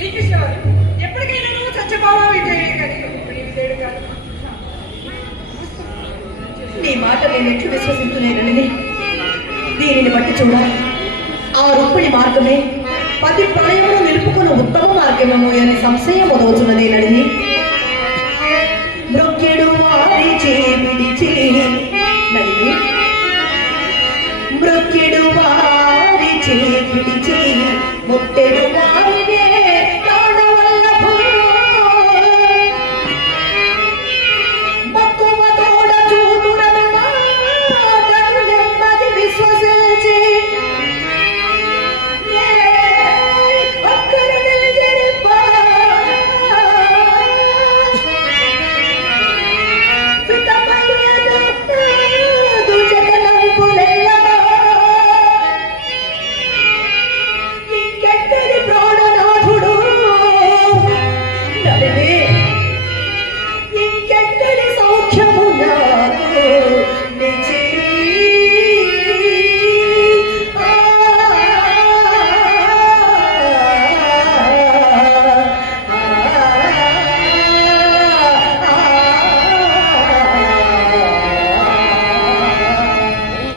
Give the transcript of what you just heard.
శ్రీకృష్ణ ఎప్పటికైనా నువ్వు చచ్చబావా నీ మాట నేను ఎట్లు విశ్వసిస్తున్నానని దీనిని బట్టి చూడాలి. ఆ రుక్మిణి మార్గమే పతి ప్రళయంలో నిలుపుకున్న ఉత్తమ మార్గమేమో అనే సంశయం మొదవుతున్నదేనని మృగ్యుడు వారి